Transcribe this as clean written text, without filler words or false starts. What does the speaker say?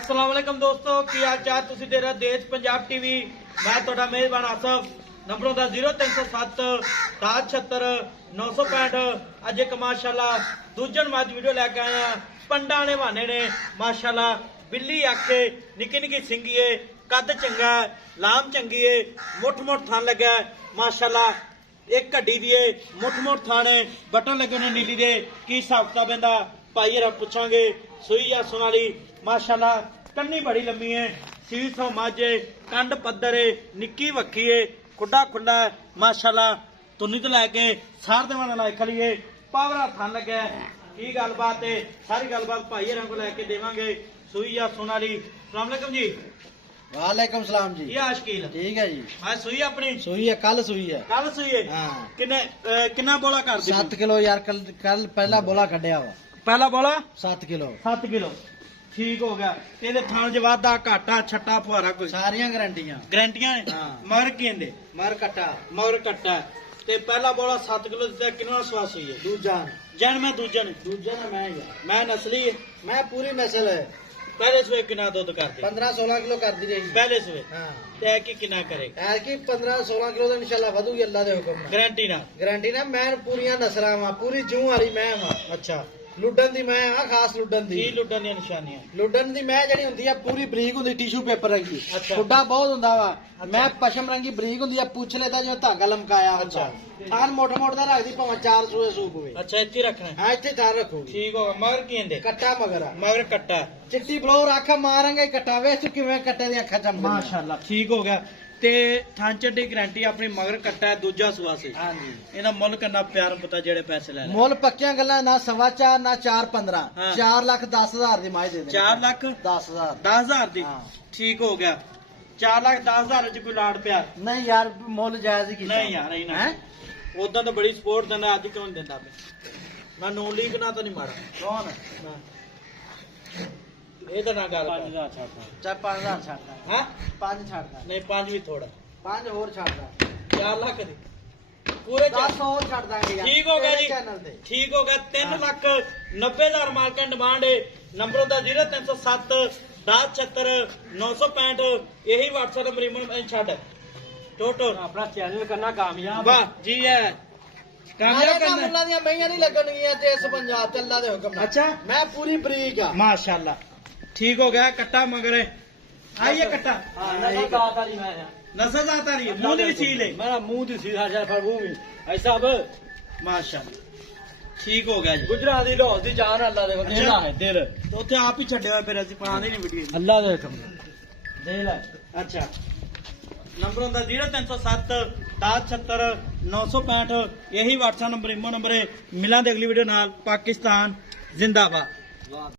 अस्सलाम वालेकुम दोस्तों की हाल चाल तुसी देख रहे देश पंजाब टीवी मैं तुहाडा मेहरबान आसफ नंबरों का 0307 1076 965 अज एक माशाल्लाह दूजन मज वीडियो लैके आए हैं पंडा ने बहाने ने माशाल्लाह बिल्ली आखे निकी निकी सिंगी है कद चंगा है लाम चंगी है मुठ मुठ थान लगा है माशाल्लाह एक घड्डी दी है मुठ मुठ थाने बटन लगे ने नीली दे की हिसाब किताब इहदा भाई हरा पूछांगे सुई या सोनाली माशाल्लाह कन्नी बड़ी लंबी है सील सौ माझे कंड पत्थर है निक्की वक्की है खुडा खुला है माशाल्लाह तुन्नी तो लैके सार देवाना लायक खली है पावरा थान लगे की गलबात है सारी गलबात भाई हरा को लैके देवांगे सुई या सोनाली अस्सलाम वालेकुम जी। वालेकुम सलाम जी। ये आशकील ठीक है जी। आज सुई अपनी सुई है कल सुई है हाँ। किन्ना बोला कर दी 7 किलो यार कल पहला बोला कढ़िया वा पहला बोला 7 किलो 7 किलो ठीक हो गया तेरे थान च वाधा घाटा छट्टा फुहारा कोई सारियां गारंटियां गारंटियां ने हाँ। मगर की मर कट्टा मगर कट्टा ते पहला बोला 7 किलो दिता किन्ना स्वास हुई है दूजा जैन मैं दूजन ना मैं यार मैं नस्ली है मैं पूरी नस्ल है पहले सुबह किन्ना दूध कर दे 15-16 किलो कर दी रहेगी पहले सुबह हाँ ते की किन्ना करे ऐसी 15-16 किलो तो इंशाल्लाह वधूगी अल्लाह दे हुक्म नाल गारंटी ना मैं पूरियां नस्लां वा पूरी जूं वाली मैं वा अच्छा लुडन दी मैं आ खास लुडन दी की लुडन दी निशानियां लुडन दी मैं जड़ी हुंदी है पूरी बरीक हुंदी टिश्यू पेपर रंगी अच्छा। खुडा बहुत हुंदा वा मैं पशम रंगी बरीक हुंदी है पूछ लेता जो धागा लमकाया अच्छा। थान मोटा मोटा रखदी भावें 4 सूए सूप होवे अच्छा इत्थे रखना है हां इत्थे थान रखोगी ठीक होगा मगर की इंदे कट्टा मगर आ। मगर कट्टा चिट्टी बलोर आखा मारांगे कट्टा वेच किवें कट्टे दी अखां चमक माशाल्लाह ठीक हो गया ते थांचर दी गारंटी अपनी मगर कट्टा है दूजा सुआ से हां जी ਇਹਦਾ ਮੁੱਲ ਕਰਨਾ ਪਿਆਰ ਪਤਾ ਜਿਹੜੇ ਪੈਸੇ ਲੈ ਲੈ ਮੁੱਲ ਪੱਕੀਆਂ ਗੱਲਾਂ ਨਾ 4.25 ਨਾ 4.15 ਹਾਂ। 4 ਲੱਖ 10,000 ਦੀ ਮਾਈ ਦੇ ਦੇ 4 ਲੱਖ 10,000 10000 ਦੀ ਹਾਂ। ਠੀਕ ਹੋ ਗਿਆ 4 ਲੱਖ 10000 ਚ ਕੋਈ ਲਾੜ ਪਿਆ ਨਹੀਂ ਯਾਰ ਮੁੱਲ ਜਾਇਜ਼ ਹੀ ਕੀਤਾ ਨਹੀਂ ਯਾਰ ਇਹ ਨਾ ਹੈਂ? ਉਦਾਂ ਤਾਂ ਬੜੀ ਸਪੋਰਟ ਦਿੰਦਾ ਅੱਜ ਕਿਉਂ ਨੀ ਦਿੰਦਾ ਪਿਆ ਮੈਂ ਨੋ ਲੀਗ ਨਾ ਤਾਂ ਨਹੀਂ ਮਾੜਾ ਕੌਣ ਨਾ ਇਹ ਤਾਂ ਨਾ ਗੱਲ 5000 ਛੱਡਦਾ ਚਾ 5000 ਛੱਡਦਾ ਹਾਂ 5 ਛੱਡਦਾ ਨਹੀਂ 5 ਵੀ ਥੋੜਾ 5 ਹੋਰ ਛੱਡਦਾ 4 ਲੱਖ ਦੀ ਪੂਰੇ 10 ਹੋਰ ਛੱਡ ਦਾਂਗੇ ਯਾਰ ਠੀਕ ਹੋ ਗਿਆ ਤੇਰੇ ਜੀ ਚੈਨਲ ਤੇ ਠੀਕ ਹੋ ਗਿਆ 3 ਲੱਖ 90,000 ਮਾਲਕਾਂ ਡਿਮਾਂਡ ਹੈ ਨੰਬਰ ਦਾ 0307 1076 965 यही व्हाट्सएप नंबर ईमेल छड़ टोटो अपना चैनल करना कामयाब वाह जी है कामयाब करना मुल्ला ਦੀਆਂ ਮਈਆਂ ਨਹੀਂ ਲੱਗਣਗੀਆਂ ਤੇ ਇਸ ਪੰਜਾਬ ਚ ਅੱਲਾ ਦੇ ਹੁਕਮ ਨਾਲ अच्छा ਮੈਂ ਪੂਰੀ ਬਰੀਕ ਆ माशाल्लाह ठीक हो गया कट्टा मगर आइए कट्टा ਹਾਂ ਨਸਲ ਦਾਤ ਵਾਲੀ ਮੈਂ ਆ नजर आता रही है मुंह की सील है ਮੇਰਾ ਮੂੰਹ ਦੀ ਸੀधा ਜਾ ਫਿਰ ਮੂੰਹ ਵੀ ਐਸਾ ਬ माशाल्लाह ठीक हो गया जी ਗੁਜਰਾਂ ਦੀ ਲਾਹੌਰ ਦੀ ਜਾਨ ਅੱਲਾ ਦੇ ਕੋਲ ਦੇਣਾ ਹੈ ਦਿਲ तो उत्थे आप ही छड्डे हुए फिर असि पाने नहीं वीडियो ਅੱਲਾ ਦੇ ਹੁਕਮ ਦੇ ਲੈ अच्छा नंबर होंदा 0307 1076 965 यही व्हाट्सएप नंबर इमो नंबर है मिलांगे अगली वीडियो नाल पाकिस्तान जिंदाबाद।